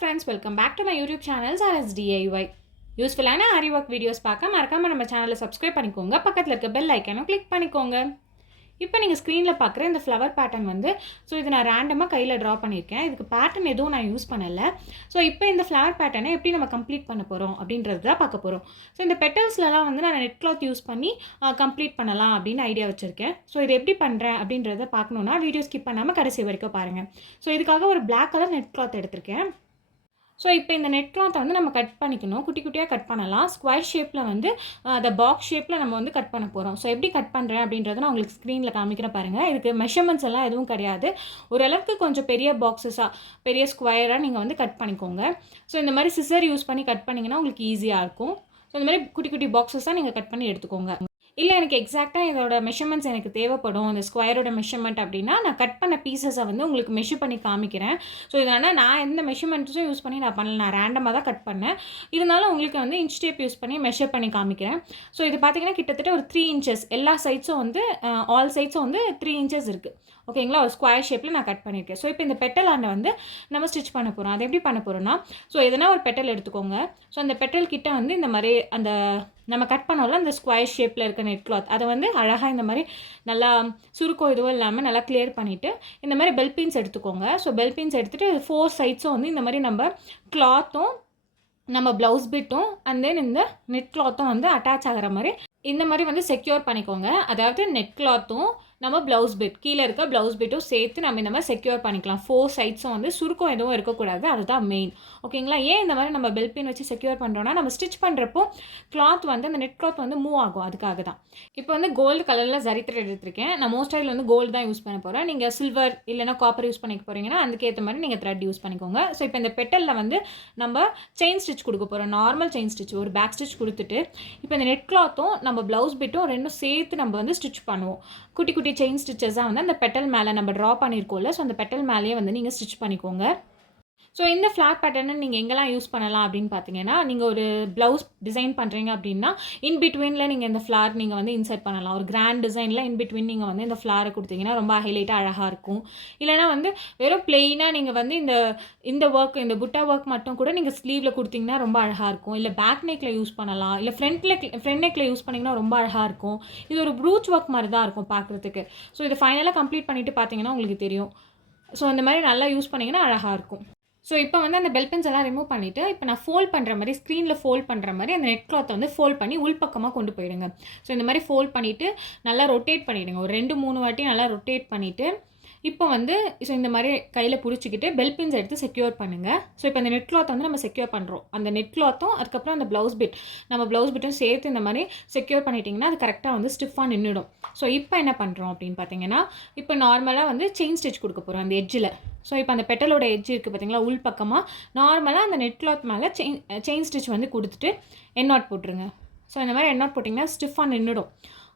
friends, welcome back to my YouTube channel Sarans DIY. யூஸ்ஃபுல்லான aari work videos பார்க்க மறக்காம நம்ம சேனலை சப்ஸ்கிரைப் பண்ணிக்கோங்க. பக்கத்தில் இருக்க பெல் ஐக்கானும் கிளிக் பண்ணிக்கோங்க. இப்போ நீங்கள் ஸ்க்ரீனில் பார்க்குற இந்த ஃப்ளவர் பேட்டர்ன் வந்து இது நான் ரேண்டமாக கையில் ட்ரா பண்ணியிருக்கேன். இதுக்கு பேட்டர்ன் எதுவும் நான் யூஸ் பண்ணலை. இப்போ இந்த ஃப்ளவர் பேட்டர்னை எப்படி நம்ம கம்ப்ளீட் பண்ண போகிறோம் அப்படின்றது தான் பார்க்க போகிறோம். இந்த பெட்டல்ஸ்லலாம் வந்து நான் நெட் கிளாத் யூஸ் பண்ணி கம்ப்ளீட் பண்ணலாம் அப்படின்னு ஐடியா வச்சுருக்கேன். இது எப்படி பண்ணுறேன் அப்படின்றத பார்க்கணுன்னா வீடியோ ஸ்கிப் பண்ணாமல் கடைசி வரைக்கும் பாருங்கள். இதுக்காக ஒரு பிளாக் கலர் நெட் கிளாத் எடுத்திருக்கேன். இப்போ இந்த நெட் கிளாத்தை வந்து நம்ம கட் பண்ணிக்கணும். குட்டி குட்டியாக கட் பண்ணலாம். ஸ்கொயர் ஷேப்பில் வந்து அந்த பாக்ஸ் ஷேப்பில் நம்ம வந்து கட் பண்ண போகிறோம். எப்படி கட் பண்ணுறேன் அப்படின்றத நான் உங்களுக்கு ஸ்க்ரீனில் காமிக்கிறேன் பாருங்கள். இதுக்கு மெஷர்மெண்ட்ஸ் எல்லாம் எதுவும் கிடையாது. ஓரளவுக்கு கொஞ்சம் பெரிய பாக்ஸஸாக பெரிய ஸ்கொயராக நீங்கள் வந்து கட் பண்ணிக்கோங்க. இந்த மாதிரி சிசர் யூஸ் பண்ணி கட் பண்ணிங்கன்னா உங்களுக்கு ஈஸியாக இருக்கும். இந்த மாதிரி குட்டி குட்டி பாக்ஸஸாக நீங்கள் கட் பண்ணி எடுத்துக்கோங்க. இல்லை எனக்கு எக்ஸாக்டாக இதோட மெஷர்மெண்ட்ஸ் எனக்கு தேவைப்படும், அந்த ஸ்கொயரோட மெஷர்மெண்ட் அப்படின்னா நான் கட் பண்ண பீசஸை வந்து உங்களுக்கு மெஷர் பண்ணி காமிக்கிறேன். இதனால் நான் எந்த மெஷர்மெண்ட்ஸும் யூஸ் பண்ணி நான் பண்ணல, நான் ரேண்டமாக தான் கட் பண்ணேன். இருந்தாலும் உங்களுக்கு வந்து இன்ச் டேப் யூஸ் பண்ணி மெஷர் பண்ணி காமிக்கிறேன். இது பார்த்திங்கன்னா கிட்டத்தட்ட ஒரு 3 inches எல்லா சைட்ஸும் வந்து ஆல் சைட்ஸும் வந்து 3 inches இருக்குது. ஓகேங்களா? ஒரு ஸ்கொயர் ஷேப்பில் நான் கட் பண்ணியிருக்கேன். இப்போ இந்த பெட்டல் ஆண்டை வந்து நம்ம ஸ்டிச் பண்ண போகிறோம். அது எப்படி பண்ண போகிறோன்னா எதனா ஒரு பெட்டல் எடுத்துக்கோங்க. அந்த பெட்டல் கிட்ட வந்து இந்த மாதிரி அந்த நம்ம கட் பண்ணோம்ல அந்த ஸ்கொயர் ஷேப்பில் இருக்க நெட் கிளாத் அதை வந்து அழகாக இந்த மாதிரி நல்லா சுருக்கம் இதுவும் இல்லாமல் நல்லா கிளியர் பண்ணிவிட்டு இந்த மாதிரி பெல் பீன்ஸ் எடுத்துக்கோங்க. பெல் பீன்ஸ் எடுத்துகிட்டு 4 சைட்ஸும் வந்து இந்த மாதிரி நம்ம கிளாத்தும் நம்ம ப்ளவுஸ் பிட்டும் அண்ட் தென் இந்த நெட் கிளாத்தும் வந்து அட்டாச் ஆகிற மாதிரி இந்த மாதிரி வந்து செக்யூர் பண்ணிக்கோங்க. அதாவது நெட் கிளாத்தும் நம்ம ப்ளவுஸ் பிட் கீழே இருக்க ப்ளவுஸ் பிட்டும் சேர்த்து நம்ம இந்த மாதிரி செக்யூர் பண்ணிக்கலாம். 4 சைட்ஸும் வந்து சுருக்கம் எதுவும் இருக்கக்கூடாது, அதுதான் மெயின். ஓகேங்களா? ஏன் இந்த மாதிரி நம்ம பெல் பின் வச்சு செக்யூர் பண்ணுறோன்னா நம்ம ஸ்டிச் பண்ணுறப்போ கிளாத் வந்து அந்த நெட் கிளாத் வந்து மூவ் ஆகும், அதுக்காக தான். இப்போ வந்து கோல்டு கலரில் ஜரி த்ரெட் எடுத்திருக்கேன். நான் மோஸ்ட்டாக இதில் வந்து கோல்டு தான் யூஸ் பண்ண போகிறேன். நீங்கள் சில்வர் இல்லைனா காப்பர் யூஸ் பண்ணிக்க போகிறீங்கன்னா அதுக்கேற்ற மாதிரி நீங்கள் த்ரெட் யூஸ் பண்ணிக்கோங்க. இப்போ இந்த பெட்டலில் வந்து நம்ம செயின் ஸ்டிச் கொடுக்க போகிறோம். நார்மல் செயின் ஸ்டிச் ஒரு பேக் ஸ்டிச் கொடுத்துட்டு இப்போ இந்த நெட் கிளாத்தும் நம்ம ப்ளவுஸ் பிட்டும் ரெண்டும் சேர்த்து நம்ம வந்து ஸ்டிச் பண்ணுவோம். குட்டி குட்டி செயின் ஸ்டிச்சஸாக வந்து அந்த பெட்டல் மேலே நம்ம ட்ரா பண்ணியிருக்கோம்ல, அந்த பெட்டல் மேலேயே வந்து நீங்கள் ஸ்டிச் பண்ணிக்கோங்க. இந்த ஃப்ளாட் பேட்டர்னை நீங்கள் எங்கெல்லாம் யூஸ் பண்ணலாம் அப்படின்னு பார்த்தீங்கன்னா, நீங்கள் ஒரு ப்ளவுஸ் டிசைன் பண்ணுறீங்க அப்படின்னா இன் பிட்வீனில் நீங்கள் இந்த ஃப்ளார் நீங்கள் வந்து இன்சர்ட் பண்ணலாம். ஒரு கிராண்ட் டிசைனில் இன் பிட்வீன் நீங்கள் வந்து இந்த ஃப்ளாரை கொடுத்தீங்கன்னா ரொம்ப ஹைலைட்டாக அழகாக இருக்கும். இல்லைனா வந்து வெறும் பிளெயினாக நீங்கள் வந்து இந்த ஒர்க் இந்த புட்டா ஒர்க் மட்டும் கூட நீங்கள் ஸ்லீவில் கொடுத்தீங்கன்னா ரொம்ப அழகாக இருக்கும். இல்லை பேக் நெக்கில் யூஸ் பண்ணலாம், இல்லை ஃப்ரண்ட் நெக்கில் யூஸ் பண்ணிங்கன்னா ரொம்ப அழகாக இருக்கும். இது ஒரு ப்ரூச் ஒர்க் மாதிரி தான் இருக்கும் பார்க்குறதுக்கு. இதை ஃபைனலாக கம்ப்ளீட் பண்ணிவிட்டு பார்த்தீங்கன்னா உங்களுக்கு தெரியும். இந்த மாதிரி நல்லா யூஸ் பண்ணிங்கன்னா அழகாக இருக்கும். இப்போ வந்து அந்த பெல் பின்ஸ் எல்லாம் ரிமூவ் பண்ணிவிட்டு இப்போ நான் ஃபோல்ட் பண்ணுற மாதிரி ஸ்க்ரீனில் ஃபோல்ட் பண்ணுற மாதிரி அந்த நெட் கிளாத்தை வந்து ஃபோல்ட் பண்ணி உள்பக்கமாக கொண்டு போயிடுங்க. இந்த மாதிரி ஃபோல்ட் பண்ணிவிட்டு நல்லா ரொட்டேட் பண்ணிவிடுங்க. ஒரு 2-3 வாட்டி நல்லா ரொட்டேட் பண்ணிவிட்டு இப்போ வந்து இந்த மாதிரி கையில் பிடிச்சிக்கிட்டு பெல் பின்ஸ் எடுத்து செக்யூர் பண்ணுங்கள். இப்போ இந்த நெட் கிளாத் வந்து நம்ம செக்யூர் பண்ணுறோம். அந்த நெட் கிளாத்தும் அதுக்கப்புறம் அந்த ப்ளவுஸ் பிட் நம்ம ப்ளவுஸ் பிட்டும் சேர்த்து இந்த மாதிரி செக்யூர் பண்ணிட்டிங்கன்னா அது கரெக்டாக வந்து ஸ்டிஃபாக நின்றுடும். இப்போ என்ன பண்ணுறோம் அப்படின்னு பார்த்தீங்கன்னா இப்போ நார்மலாக வந்து செயின் ஸ்டிச் கொடுக்க போகிறோம் அந்த எட்ஜில். இப்போ அந்த பெட்டலோட எட்ஜ் இருக்குது பார்த்தீங்களா, உள் பக்கமாக நார்மலாக அந்த நெட் கிளாத் மேலே செயின் ஸ்டிச் வந்து கொடுத்துட்டு என் நாட் போட்டுருங்க. இந்த மாதிரி என் நாட் போட்டிங்கன்னா ஸ்டிஃபாக நின்றுடும்.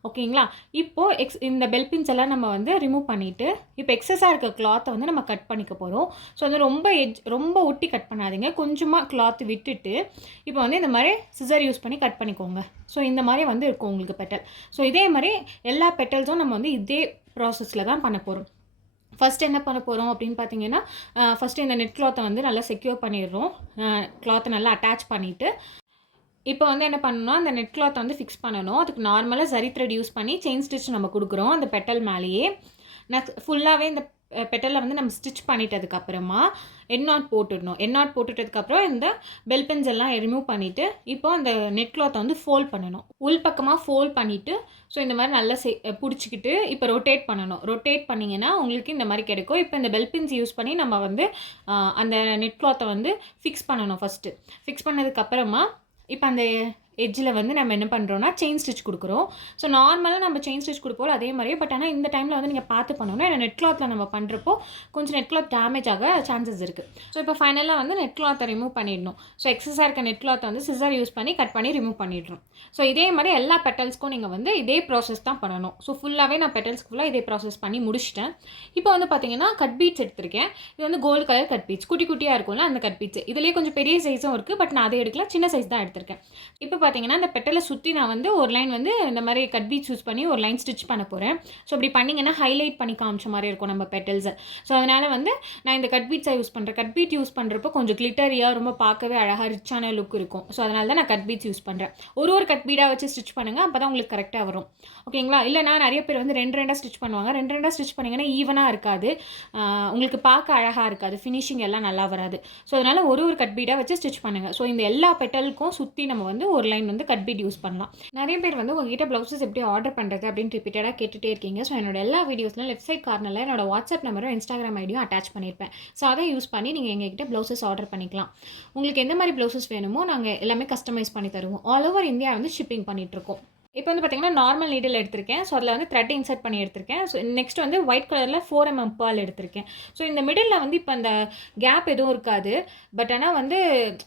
ஓகேங்களா? இப்போது இந்த பெல் பின்ஸ் எல்லாம் நம்ம வந்து ரிமூவ் பண்ணிவிட்டு இப்போ எக்ஸஸாக இருக்க கிளாத்தை வந்து நம்ம கட் பண்ணிக்க போகிறோம். அது ரொம்ப ஒட்டி கட் பண்ணாதீங்க, கொஞ்சமாக கிளாத் விட்டுட்டு இப்போ வந்து இந்த மாதிரி சிசர் யூஸ் பண்ணி கட் பண்ணிக்கோங்க. இந்த மாதிரி வந்து இருக்கும் உங்களுக்கு பெட்டல். இதே மாதிரி எல்லா பெட்டல்ஸும் நம்ம வந்து இதே ப்ராசஸில் தான் பண்ண போகிறோம். ஃபஸ்ட்டு என்ன பண்ண போகிறோம் அப்படின்னு பார்த்தீங்கன்னா ஃபஸ்ட்டு இந்த நெட் கிளாத்தை வந்து நல்லா செக்யூர் பண்ணிடுறோம். கிளாத்தை நல்லா அட்டாச் பண்ணிவிட்டு இப்போ வந்து என்ன பண்ணணும்னா அந்த நெட் கிளாத்தை வந்து ஃபிக்ஸ் பண்ணணும். அதுக்கு நார்மலாக ஜரி த்ரெட் யூஸ் பண்ணி செயின் ஸ்டிச் நம்ம கொடுக்குறோம் அந்த பெட்டல் மேலேயே. ஃபுல்லாகவே இந்த பெட்டலில் வந்து நம்ம ஸ்டிச் பண்ணிட்டதுக்கப்புறமா என் நாட் போட்டுடணும். என் நாட் போட்டுட்டதுக்கப்புறம் இந்த பெல் பின்ஸ் எல்லாம் ரிமூவ் பண்ணிவிட்டு இப்போ அந்த நெட் கிளாத்தை வந்து ஃபோல்ட் பண்ணணும். உள் பக்கமாக ஃபோல்ட் பண்ணிவிட்டு இந்த மாதிரி நல்லா பிடிச்சிக்கிட்டு இப்போ ரொட்டேட் பண்ணணும். ரொட்டேட் பண்ணிங்கன்னா உங்களுக்கு இந்த மாதிரி கிடைக்கும். இப்போ இந்த பெல் பின்ஸ் யூஸ் பண்ணி நம்ம வந்து அந்த நெட் கிளாத்தை வந்து ஃபிக்ஸ் பண்ணணும். ஃபஸ்ட்டு ஃபிக்ஸ் பண்ணதுக்கப்புறமா இப்போ அந்த எட்ஜில் வந்து நம்ம என்ன பண்ணுறோன்னா செயின் ஸ்டிச் கொடுக்குறோம். நார்மலாக நம்ம செயின் ஸ்டிச் கொடுப்போம் அதே மாதிரியே. பட் ஆனால் இந்த டைமில் வந்து நீங்கள் பார்த்து பண்ணணும். ஏன்னா நெட் கிளாத்தில் நம்ம பண்ணுறப்போ கொஞ்சம் நெட் கிளாத் டேமேஜ் ஆக சான்சஸ் இருக்குது. இப்போ ஃபைனலாக வந்து நெட் கிளாத்தை ரிமூவ் பண்ணிடணும். எக்ஸஸாக இருக்க நெட் கிளாத்தை வந்து சிசர் யூஸ் பண்ணி கட் பண்ணி ரிமூவ் பண்ணிடுறோம். இதே மாதிரி எல்லா பெட்டல்ஸ்க்கும் நீங்கள் வந்து இதே ப்ராசஸ் தான் பண்ணணும். ஃபுல்லாகவே நான் பெட்டல்ஸ்க்கு ஃபுல்லாக இதே ப்ராசஸ் பண்ணி முடிச்சிட்டேன். இப்போ வந்து பார்த்தீங்கன்னா கட் பீட்ஸ் எடுத்திருக்கேன். இது வந்து கோல்டு கலர் கட் பீட்ஸ் குட்டி குட்டியாக இருக்கும்ல அந்த கட் பீட்ஸ். இதுலேயே கொஞ்சம் பெரிய சைஸும் இருக்குது, பட் நான் அதை எடுக்கல, சின்ன சைஸ் தான் எடுத்திருக்கேன். இப்போ பார்த்தீங்கன்னா அந்த பெட்டலை சுற்றி நான் வந்து ஒரு லைன் வந்து இந்த மாதிரி கட் பீட்ஸ் யூஸ் பண்ணி ஒரு லைன் ஸ்டிச் பண்ண போகிறேன். ஸோ அப்படி பண்ணிங்கன்னா ஹைலைட் பண்ணி காமிச்ச மாதிரி இருக்கும் நம்ம பெட்டல்ஸை. ஸோ அதனால் வந்து நான் இந்த கட் பீட்ஸை யூஸ் பண்ணுறேன். கட் பீட் யூஸ் பண்ணுறப்போ கொஞ்சம் கிளிட்டரியாக ரொம்ப பார்க்கவே அழகாக ரிச்சான லுக் இருக்கும். ஸோ அதனால தான் நான் கட் பீட்ஸ் யூஸ் பண்ணுறேன். ஒரு கட் பீடாக வச்சு ஸ்டிச் பண்ணுங்கள், அப்போ தான் உங்களுக்கு கரெக்டாக வரும். ஓகேங்களா? இல்லைனா நிறைய பேர் வந்து ரெண்டாக ஸ்டிச் பண்ணுவாங்க. ரெண்டாக ஸ்டிச் பண்ணிங்கன்னா ஈவனாக இருக்காது, உங்களுக்கு பார்க்க அழகாக இருக்காது, ஃபினிஷிங் எல்லாம் நல்லா வராது. ஸோ அதனால் ஒரு கட் பீடாக வச்சு ஸ்டிச் பண்ணுங்கள். ஸோ இந்த எல்லா பெட்டலுக்கும் சுற்றி நம்ம வந்து ஒரு லைன் வந்து கட் பீட் யூஸ் பண்ணலாம். நிறைய பேர் வந்து உங்ககிட்ட ப்ளவுசஸ் எப்படி ஆர்டர் பண்ணுறது அப்படின்னு ரிப்பீட்டடாக கேட்டுகிட்டே இருக்கீங்க. ஸோ என்னோட எல்லா வீடியோஸ்லையும் லெஃப்ட் சைட் கார்னரில் என்னோட வாட்ஸ்அப் நம்பரும் இன்ஸ்டாகிராம் ஐடியும் அட்டாச் பண்ணியிருப்பேன். ஸோ அதை யூஸ் பண்ணி நீங்கள் எங்ககிட்ட ப்ளவுசஸ் ஆர்டர் பண்ணிக்கலாம். உங்களுக்கு எந்த மாதிரி ப்ளவுசஸ் வேணுமோ நாங்கள் எல்லாமே கஸ்டமைஸ் பண்ணி தருவோம். ஆல் ஓவர் இந்தியா வந்து ஷிப்பிங் பண்ணிகிட்ருக்கோம். இப்போ வந்து பார்த்தீங்கன்னா நார்மல் நீடில் எடுத்திருக்கேன். ஸோ அதில் வந்து த்ரெட் இன்சர்ட் பண்ணி எடுத்திருக்கேன். ஸோ நெக்ஸ்ட் வந்து ஒயிட் கலரில் 4mm பேர்ல் எடுத்திருக்கேன். ஸோ இந்த மிடில் வந்து இப்போ அந்த கேப் எதுவும் இருக்காது. பட் ஆனால் வந்து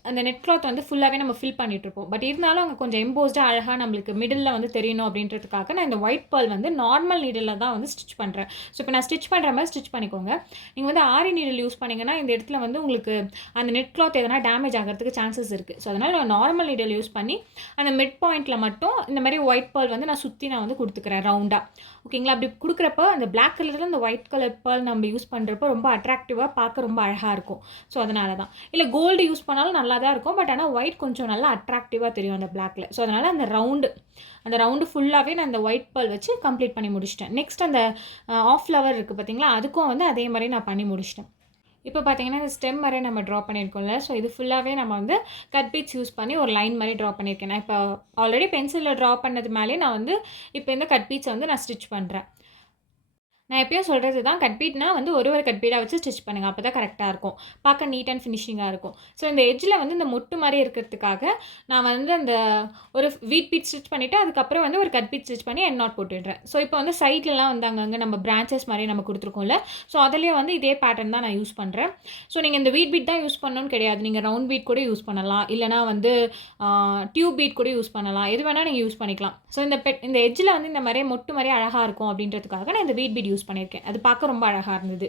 அந்த நெட் கிளாத் வந்து ஃபுல்லாகவே நம்ம ஃபில் பண்ணிகிட்ருப்போம். பட் இருந்தாலும் அங்கே கொஞ்சம் எம்போஸ்டாக அழகாக நம்மளுக்கு மிடில் வந்து தெரியணும் அப்படின்றதுக்காக நான் இந்த ஒயிட் பேர்ல் வந்து நார்மல் நீடில் தான் வந்து ஸ்டிச் பண்ணுறேன். ஸோ இப்போ நான் ஸ்டிச் பண்ணுற மாதிரி ஸ்டிச் பண்ணிக்கோங்க. நீங்கள் வந்து ஆரி நீடில் யூஸ் பண்ணிங்கன்னா இந்த இடத்துல வந்து உங்களுக்கு அந்த நெட் கிளாத் எதனா டேமேஜ் ஆகிறதுக்கு சான்சஸ் இருக்குது. ஸோ அதனால் நான் நார்மல் நீடில் யூஸ் பண்ணி அந்த மிட் பாயிண்ட்டில் மட்டும் இந்த மாதிரி ஒயிட் பேர்ல் வந்து நான் சுற்றி நான் வந்து கொடுத்துக்கிறேன் ரவுண்டாக. ஓகேங்களா? அப்படி கொடுக்குறப்ப அந்த பிளாக் கலரில் அந்த ஒயிட் கலர் பேர்ல் நம்ம யூஸ் பண்ணுறப்போ ரொம்ப அட்ராக்டிவாக பார்க்க ரொம்ப அழகாக இருக்கும். ஸோ அதனால தான். இல்லை கோல்டு யூஸ் பண்ணாலும் நல்லா தான் இருக்கும். பட் ஆனால் ஒயிட் கொஞ்சம் நல்லா அட்ராக்டிவாக தெரியும் அந்த பிளாக்ல. ஸோ அதனால் அந்த ரவுண்டு ஃபுல்லாகவே நான் அந்த ஒயிட் பேர்ல் வச்சு கம்ப்ளீட் பண்ணி முடிச்சிட்டேன். நெக்ஸ்ட் அந்த ஆஃப் ஃப்ளவர் இருக்குது பார்த்தீங்களா, அதுக்கும் வந்து அதே மாதிரி நான் பண்ணி முடிச்சிட்டேன். இப்போ பார்த்தீங்கன்னா இந்த ஸ்டெம் மாதிரி நம்ம ட்ரா பண்ணியிருக்கோம்ல, ஸோ இது ஃபுல்லாகவே நம்ம வந்து கட் பீட்ஸ் யூஸ் பண்ணி ஒரு லைன் மாதிரி ட்ரா பண்ணியிருக்கேன். நான் இப்போ ஆல்ரெடி பென்சிலில் ட்ரா பண்ணது மேலே நான் வந்து இப்போ இந்த கட் பீட்ஸை வந்து நான் ஸ்டிச் பண்ணுறேன். நான் எப்பயும் சொல்கிறது தான், கட் பீட்னா வந்து ஒரு கட் பீடாக வச்சு ஸ்டிச் பண்ணுங்கள். அப்போ தான் கரெக்டாக இருக்கும், பார்க்க நீட் அண்ட் ஃபினிஷிங்காக இருக்கும். ஸோ இந்த எட்ஜில் வந்து இந்த மொட்டு மாதிரி இருக்கிறதுக்காக நான் வந்து அந்த ஒரு வீட் பீட் ஸ்டிச் பண்ணிவிட்டு அதுக்கப்புறம் வந்து ஒரு கட் பீட் ஸ்டிச் பண்ணி எண்ட் நாட் போட்டுடுறேன். ஸோ இப்போ வந்து சைட்லலாம் வந்து அங்கங்கே நம்ம பிரான்ச்சஸ் மாதிரி நம்ம கொடுத்துருக்கோம்ல, ஸோ அதிலேயே வந்து இதே பேட்டர்ன் தான் நான் யூஸ் பண்ணுறேன். ஸோ நீங்கள் இந்த வீட் பீட் தான் யூஸ் பண்ணணும்னு கிடையாது. நீங்கள் ரவுண்ட் பீட் கூட யூஸ் பண்ணலாம், இல்லைனா வந்து டியூப் பீட் கூட யூஸ் பண்ணலாம், எது வேணால் நீங்கள் யூஸ் பண்ணிக்கலாம். ஸோ இந்த எட்ஜில் வந்து இந்த மாதிரி மொட்டு மாதிரி அழகாக இருக்கும் அப்படின்றதுக்காக நான் இந்த வீட் பீட் யூஸ் பண்ணியிருக்கேன். அது பார்க்க ரொம்ப அழகாக இருந்தது.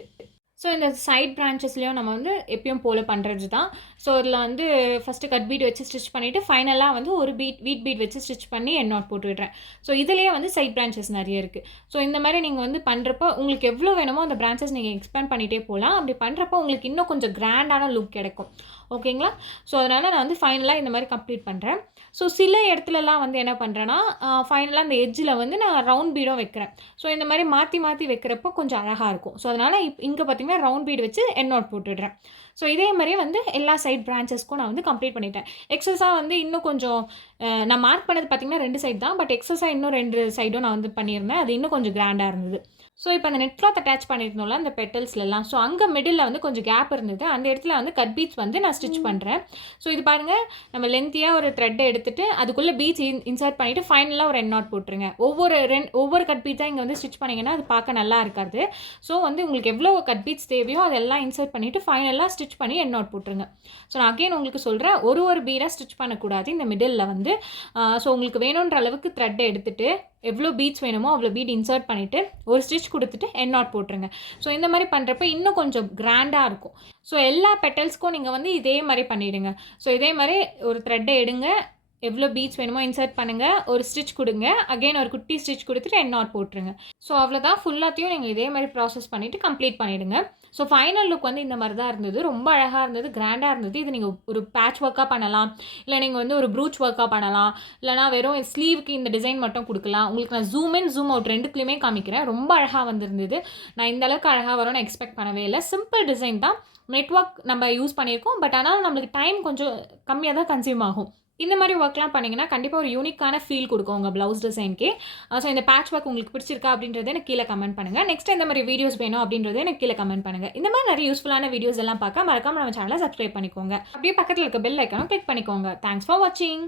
ஸோ இந்த சைட் பிரான்ச்சஸ்லேயும் நம்ம வந்து எப்பயும் போல் பண்ணுறது தான். ஸோ இதில் வந்து ஃபஸ்ட்டு கட் பீட் வச்சு ஸ்டிச் பண்ணிவிட்டு ஃபைனலாக வந்து ஒரு வீட் பீட் வச்சு ஸ்டிச் பண்ணி எண்ட் நாட் போட்டு விடுறேன். ஸோ இதுலேயே வந்து சைட் பிரான்ச்சஸ் நிறைய இருக்குது. ஸோ இந்த மாதிரி நீங்கள் வந்து பண்ணுறப்போ உங்களுக்கு எவ்வளோ வேணுமோ அந்த பிரான்ச்சஸ் நீங்கள் எக்ஸ்பேண்ட் பண்ணிகிட்டே போகலாம். அப்படி பண்ணுறப்போ உங்களுக்கு இன்னும் கொஞ்சம் கிராண்டான லுக் கிடைக்கும். ஓகேங்களா? ஸோ அதனால் நான் வந்து ஃபைனலாக இந்த மாதிரி கம்ப்ளீட் பண்ணுறேன். ஸோ சில இடத்துலலாம் வந்து என்ன பண்ணுறேன்னா ஃபைனலாக அந்த எட்ஜில் வந்து நான் ரவுண்ட் பீடும் வைக்கிறேன். ஸோ இந்த மாதிரி மாற்றி வைக்கிறப்போ கொஞ்சம் அழகாக இருக்கும். ஸோ அதனால் இங்கே பார்த்தீங்கன்னா ரவுண்ட் பீட் வச்சு எண்ட் நாட் போட்டுடுறேன். ஸோ இதே மாதிரியே வந்து எல்லா சைட் பிரான்ச்சஸ்க்கும் நான் வந்து கம்ப்ளீட் பண்ணிட்டேன். எக்ஸஸாக வந்து இன்னும் கொஞ்சம் நான் மார்க் பண்ணது பார்த்தீங்கன்னா 2 சைட் தான். பட் எக்ஸஸாக இன்னும் 2 சைடும் நான் வந்து பண்ணியிருந்தேன். அது இன்னும் கொஞ்சம் கிராண்டாக இருந்தது. ஸோ இப்போ அந்த நெட் கிளாத் அட்டாச் பண்ணியிருந்தோம்ல அந்த பெட்டல்ஸ்லாம், ஸோ அங்கே மிடில் வந்து கொஞ்சம் கேப் இருந்தது. அந்த இடத்துல வந்து கட் பீட்ஸ் வந்து நான் ஸ்டிச் பண்ணுறேன். ஸோ இது பாருங்கள், நம்ம லென்த்தியாக ஒரு த்ரெட்டை எடுத்துகிட்டு அதுக்குள்ளே பீட்ஸ் இன்சர்ட் பண்ணிவிட்டு ஃபைனலாக ஒரு எண்ட் நாட் போட்டுருங்க. ஒவ்வொரு கட் பீட்ஸாக இங்கே வந்து ஸ்டிச் பண்ணிங்கன்னா அது பார்க்க நல்லா இருக்காது. ஸோ வந்து உங்களுக்கு எவ்வளோ கட் பீட்ஸ் தேவையோ அதெல்லாம் இன்சர்ட் பண்ணிவிட்டு ஃபைனலாக ஸ்டிச் பண்ணி எண்ட் நாட் போட்டுருங்க. ஸோ நான் அகெயின் உங்களுக்கு சொல்கிறேன், ஒரு பீடாக ஸ்டிச் பண்ணக்கூடாது இந்த மிடில் வந்து. ஸோ உங்களுக்கு வேணுன்ற அளவுக்கு த்ரெட்டை எடுத்துகிட்டு எவ்வளோ பீட்ஸ் வேணுமோ அவ்வளோ பீட் இன்சர்ட் பண்ணிவிட்டு ஒரு ஸ்டிச் கொடுத்துட்டு எண்ட் நாட் போட்டுருங்க. ஸோ இந்த மாதிரி பண்ணுறப்ப இன்னும் கொஞ்சம் கிராண்டாக இருக்கும். ஸோ எல்லா பெட்டல்ஸ்க்கும் நீங்கள் வந்து இதே மாதிரி பண்ணிவிடுங்க. ஸோ இதே மாதிரி ஒரு த்ரெட்டை எடுங்க, எவ்வளோ பீட்ஸ் வேணுமோ இன்சர்ட் பண்ணுங்கள், ஒரு ஸ்டிச் கொடுங்க, அகெயின் ஒரு குட்டி ஸ்டிச் கொடுத்துட்டு எண்ட் நாட் போட்டுருங்க. ஸோ அவ்வளோதான், ஃபுல்லாத்தையும் நீங்கள் இதே மாதிரி ப்ராசஸ் பண்ணிவிட்டு கம்ப்ளீட் பண்ணிவிடுங்க. ஸோ ஃபைனல் லுக் வந்து இந்த மாதிரி தான் இருந்தது. ரொம்ப அழகாக இருந்தது, கிராண்டாக இருந்தது. இது நீங்கள் ஒரு பேட்ச் ஒர்க்காக பண்ணலாம், இல்லை நீங்கள் வந்து ஒரு ப்ரூச் ஒர்க்காக பண்ணலாம், இல்லைனா வெறும் ஸ்லீவுக்கு இந்த டிசைன் மட்டும் கொடுக்கலாம். உங்களுக்கு நான் ஜூம் இன் ஜூம் அவுட் ரெண்டுக்குலையுமே காமிக்கிறேன். ரொம்ப அழகாக வந்திருந்தது. நான் இந்த அளவுக்கு அழகாக வரும்னு எக்ஸ்பெக்ட் பண்ணவே இல்லை. சிம்பிள் டிசைன் தான், நெட்வொர்க் நம்ம யூஸ் பண்ணியிருக்கோம். பட் ஆனால் நம்மளுக்கு டைம் கொஞ்சம் கம்மியாக தான் கன்சியூம் ஆகும். இந்த மாதிரி ஒர்க்லாம் பண்ணிங்கன்னா கண்டிப்பாக ஒரு யூனிக்கான ஃபீல் கொடுக்கும் உங்கள் ப்ளவுஸ் டிசைன்கே. ஸோ இந்த பேட்ச் ஒர்க் உங்களுக்கு பிடிச்சிருக்கா அப்படின்றத எனக்கு கீழே கமெண்ட் பண்ணுங்கள். நெக்ஸ்ட் இந்த மாதிரி வீடியோஸ் வேணும் அப்படின்றத எனக்கு கீழே கமெண்ட் பண்ணுங்கள். இந்த மாதிரி நிறைய யூஸ்ஃபுல்லான வீடியோஸ் எல்லாம் பார்க்க மறக்காம நம்ம சேனலை சப்ஸ்கிரைப் பண்ணிக்கோங்க. அப்படியே பக்கத்தில் இருக்க பெல் ஐக்கானும் கிளிக் பண்ணிக்கோங்க. தேங்க்ஸ் ஃபார் வாட்சிங்.